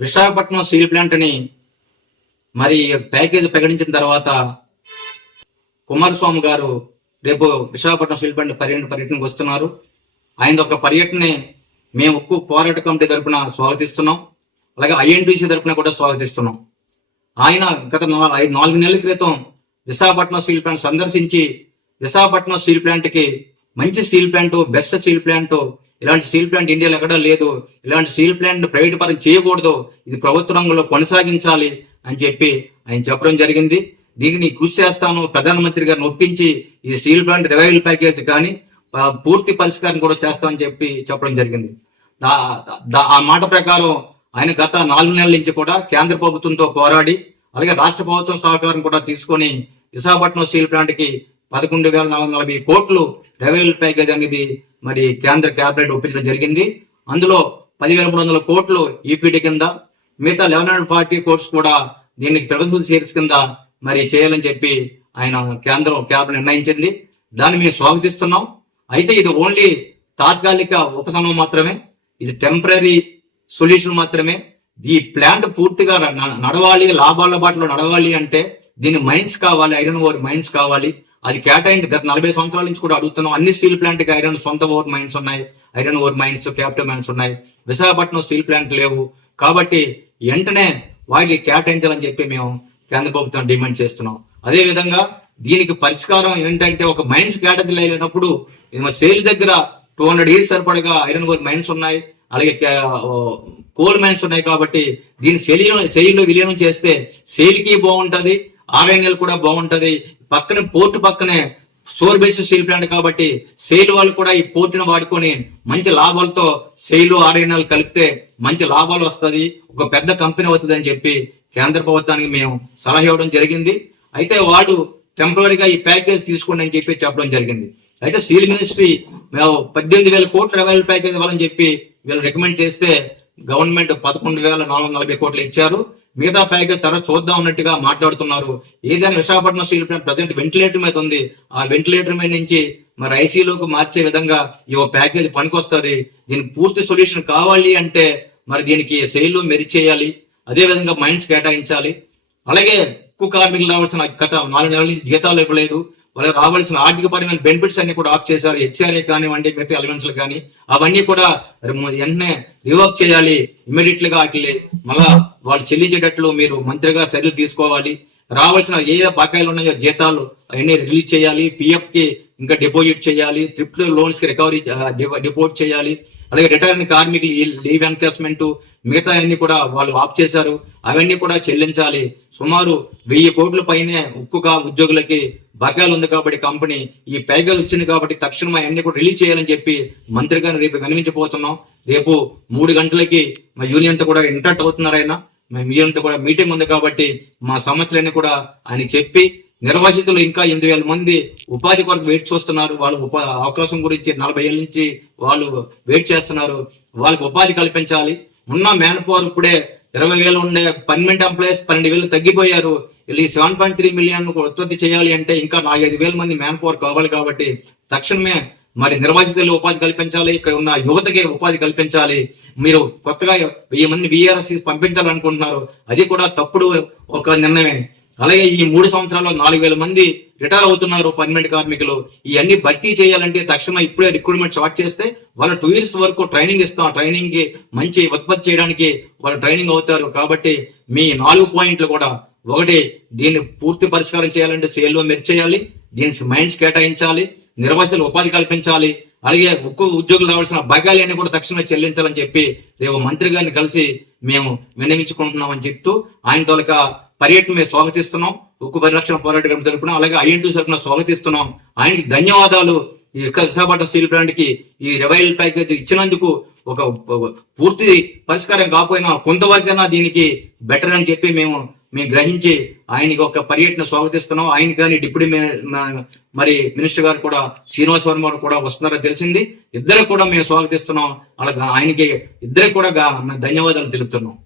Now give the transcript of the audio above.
Visakhapatnam steel plant ని మరి package ప్రకటించిన తర్వాత కుమారస్వామి గారు రేపు విశాఖపట్నం స్టీల్ ప్లాంట్ పర్యటనకు వస్తున్నారు. ఆయన ఒక పర్యటనని మేము ఉక్కు పోరాట కమిటీ తరఫున స్వాగతిస్తున్నాం. అలాగే ఐఎన్టీసీ తరఫున కూడా స్వాగతిస్తున్నాం. ఆయన గత 4 నెలల క్రితం విశాఖపట్నం స్టీల్ ప్లాంట్ సందర్శించి విశాఖపట్నం స్టీల్ ప్లాంట్ కి మంచి steel plant, best steel plant, ఇలాంటి స్టీల్ ప్లాంట్ ఇండియాలో ఎక్కడా లేదు, ఇలాంటి స్టీల్ ప్లాంట్ ప్రైవేట్ పరం చేయకూడదు, ఇది ప్రభుత్వ రంగంలో కొనసాగించాలి అని చెప్పి ఆయన చెప్పడం జరిగింది. దీనిని కృషి చేస్తాను, ప్రధానమంత్రి గారిని ఒప్పించి ఈ స్టీల్ ప్లాంట్ రివైవల్ ప్యాకేజ్ కానీ పూర్తి పరిష్కారం కూడా చేస్తామని చెప్పి చెప్పడం జరిగింది. ఆ మాట ప్రకారం ఆయన గత 4 నెలల నుంచి కూడా కేంద్ర ప్రభుత్వంతో పోరాడి అలాగే రాష్ట్ర ప్రభుత్వం సహకారం కూడా తీసుకొని విశాఖపట్నం స్టీల్ ప్లాంట్ కి 11,440 కోట్లు రివైవల్ ప్యాకేజ్ అనేది మరి కేంద్ర క్యాబినెట్ ఒప్పించడం జరిగింది. అందులో 10,300 కోట్లు ఈపీటీ కింద, మిగతా 1,140 కోట్స్ కూడా దీనికి ప్రభుత్వ షేర్స్ కింద మరి చేయాలని చెప్పి ఆయన కేంద్రం క్యాబినెట్ నిర్ణయించింది. దాన్ని మేము స్వాగతిస్తున్నాం. అయితే ఇది ఓన్లీ తాత్కాలిక ఉపశమనం మాత్రమే, ఇది టెంపరీ సొల్యూషన్ మాత్రమే. ఈ ప్లాంట్ పూర్తిగా నడవాలి, లాభాల బాటలో నడవాలి అంటే దీని మైన్స్ కావాలి, ఐరన్ ఓర్ మైన్స్ కావాలి. అది కేటాయించి గత 40 సంవత్సరాల నుంచి కూడా అడుగుతున్నాం. అన్ని స్టీల్ ప్లాంట్ కి ఐరన్ సొంత ఓర్ మైన్స్ ఉన్నాయి, iron ore mines, capital mines ఉన్నాయి. విశాఖపట్నం స్టీల్ ప్లాంట్ లేవు కాబట్టి వెంటనే వాటికి కేటాయించాలని చెప్పి మేము కేంద్ర ప్రభుత్వం డిమాండ్ చేస్తున్నాం. అదే విధంగా దీనికి పరిష్కారం ఏంటంటే ఒక మైన్స్ కేటాయించ అయినప్పుడు సేల్ దగ్గర 200 years సరిపడగా ఐరన్ ఓర్ మైన్స్ ఉన్నాయి, అలాగే కోల్ మైన్స్ ఉన్నాయి. కాబట్టి దీన్ని సెయిల్లో విలీనం చేస్తే సేల్కి బాగుంటది, ఆర్ఐఎన్ఎల్ కూడా బాగుంటది. పక్కనే పోర్టు పక్కనే సోర్ బేస్డ్ స్టీల్ ప్లాంట్ కాబట్టి సెయిల్ వాళ్ళు కూడా ఈ పోర్టును వాడుకొని మంచి లాభాలతో సెయిల్ ఆర్ఐఎన్ఎల్ కలిపితే మంచి లాభాలు వస్తుంది, ఒక పెద్ద కంపెనీ అవుతుంది అని చెప్పి కేంద్ర ప్రభుత్వానికి మేము సలహా ఇవ్వడం జరిగింది. అయితే వాళ్ళు టెంపరీగా ఈ ప్యాకేజ్ తీసుకోండి అని చెప్పి చెప్పడం జరిగింది. అయితే స్టీల్ మినిస్ట్రీ 18,000 కోట్ల రివైవల్ ప్యాకేజ్ ఇవ్వాలని చెప్పి వీళ్ళు రికమెండ్ చేస్తే గవర్నమెంట్ 11,440 కోట్లు ఇచ్చారు. మిగతా ప్యాకేజ్ తర్వాత చూద్దాం అన్నట్టుగా మాట్లాడుతున్నారు. ఏదైనా Visakhapatnam steel plant present ventilator మీద ఉంది. ఆ వెంటిలేటర్ మీద నుంచి మరి ఐసీయూలోకి మార్చే విధంగా ఈ ప్యాకేజ్ పనికొస్తుంది. దీనికి పూర్తి సొల్యూషన్ కావాలి అంటే మరి దీనికి సెయిల్లో మెరిట్ చేయాలి, అదే విధంగా మైన్స్ కేటాయించాలి. అలాగే ఉక్కు కార్మికులు రావాల్సిన గత 4 నెలల నుంచి జీతాలు ఇవ్వలేదు, వాళ్ళకి రావాల్సిన ఆర్థికపరమైన బెనిఫిట్స్ అన్ని కూడా ఆఫ్ చేశారు. హెచ్ఆర్ఏ కానివ్వండి, మిగతా అలవెన్స్లు కానీ అవన్నీ కూడా వెంటనే రివర్క్ చేయాలి. ఇమీడియట్ గా వాటిని మళ్ళా వాళ్ళు చెల్లించేటట్లు మీరు మంత్రిగా చర్యలు తీసుకోవాలి. రావాల్సిన ఏ బకాయిలు ఉన్నాయో జీతాలు అవన్నీ రిలీజ్ చేయాలి. పిఎఫ్ కి ఇంకా డిపాజిట్ చేయాలి, థ్రిఫ్ట్ లోన్స్ కి రికవరీ డిపోజిట్ చేయాలి. అలాగే రిటైర్డ్ కార్మికులు లీవ్ ఎన్కేస్మెంట్ మిగతా అన్ని కూడా వాళ్ళు ఆఫ్ చేశారు, అవన్నీ కూడా చెల్లించాలి. సుమారు 1000 కోట్ల పైనే ఉక్కు ఉద్యోగులకి బకాయిలు ఉంది కాబట్టి కంపెనీ ఈ ప్యాకేజ్ వచ్చింది కాబట్టి తక్షణం అవన్నీ కూడా రిలీజ్ చేయాలని చెప్పి మంత్రి గారిని రేపు విన్నవించబోతున్నాం. రేపు 3 గంటలకి మా యూనియన్ తో కూడా ఇంటర్ట్ అవుతున్నారు. ఆయన మా యూనియన్ తో కూడా మీటింగ్ ఉంది కాబట్టి మా సమస్యలన్నీ కూడా ఆయన చెప్పి నిర్వాసితులు ఇంకా 8,000 మంది ఉపాధి కొరకు వెయిట్ చూస్తున్నారు. వాళ్ళు అవకాశం గురించి 40 ఏళ్ళ నుంచి వాళ్ళు వెయిట్ చేస్తున్నారు. వాళ్ళకి ఉపాధి కల్పించాలి. ఉన్న మ్యాన్ పవర్ ఇప్పుడే 20,000 ఉండే పర్మనెంట్ ఎంప్లాయీస్ 12,000 తగ్గిపోయారు. వీళ్ళు 7.3 మిలియన్ ఉత్పత్తి చేయాలి అంటే ఇంకా 4-5,000 మంది మ్యాన్ పవర్ కావాలి. కాబట్టి తక్షణమే మరి నిర్వాసితులు ఉపాధి కల్పించాలి, ఇక్కడ ఉన్న యువతకి ఉపాధి కల్పించాలి. మీరు కొత్తగా 1000 మంది VRS పంపించాలనుకుంటున్నారు, అది కూడా తప్పుడు ఒక నిర్ణయమే. అలాగే ఈ 3 సంవత్సరాల్లో 4,000 మంది రిటైర్ అవుతున్నారు పర్మనెంట్ కార్మికులు. ఇవన్నీ భర్తీ చేయాలంటే తక్షణం ఇప్పుడే రిక్రూట్మెంట్ స్టార్ట్ చేస్తే వాళ్ళ 2 years వరకు ట్రైనింగ్ ఇస్తాం. ట్రైనింగ్ కి మంచి ఉత్పత్తి చేయడానికి వాళ్ళు ట్రైనింగ్ అవుతారు. కాబట్టి మీ 4 పాయింట్లు కూడా, ఒకటి దీన్ని పూర్తి పరిష్కారం చేయాలంటే సేల్లో మెర్చ్ చేయాలి, దీనికి మైండ్స్ కేటాయించాలి, నిర్వాసితులు ఉపాధి కల్పించాలి, అలాగే ఉక్కు ఉద్యోగులు రావాల్సిన బకాయిలన్నీ కూడా తక్షణమే చెల్లించాలని చెప్పి రేపు మంత్రి గారిని కలిసి మేము విన్నవించుకుంటున్నామని చెప్తూ ఆయన తొలక పర్యటన మేము స్వాగతిస్తున్నాం. ఉక్కు పరిరక్షణ పోరాట కమిటీ తరపున అలాగే ఐఎన్టీ తరపున స్వాగతిస్తున్నాం. ఆయనకి ధన్యవాదాలు. ఈ విశాఖపట్నం స్టీల్ ప్లాంట్ కి ఈ రివైవల్ ప్యాకేజ్ ఇచ్చినందుకు ఒక పూర్తి పరిష్కారం కాకపోయినా కొంతవరకైనా దీనికి బెటర్ అని చెప్పి మేము గ్రహించి ఆయనకి ఒక పర్యటన స్వాగతిస్తున్నాం. ఆయన కానీ డిప్యూటీ మరి మినిస్టర్ గారు కూడా శ్రీనివాస్ వర్మ కూడా వస్తున్నారని తెలిసింది. ఇద్దరు కూడా మేము స్వాగతిస్తున్నాం. అలాగే ఆయనకి ఇద్దరికి కూడా ధన్యవాదాలు తెలుపుతున్నాం.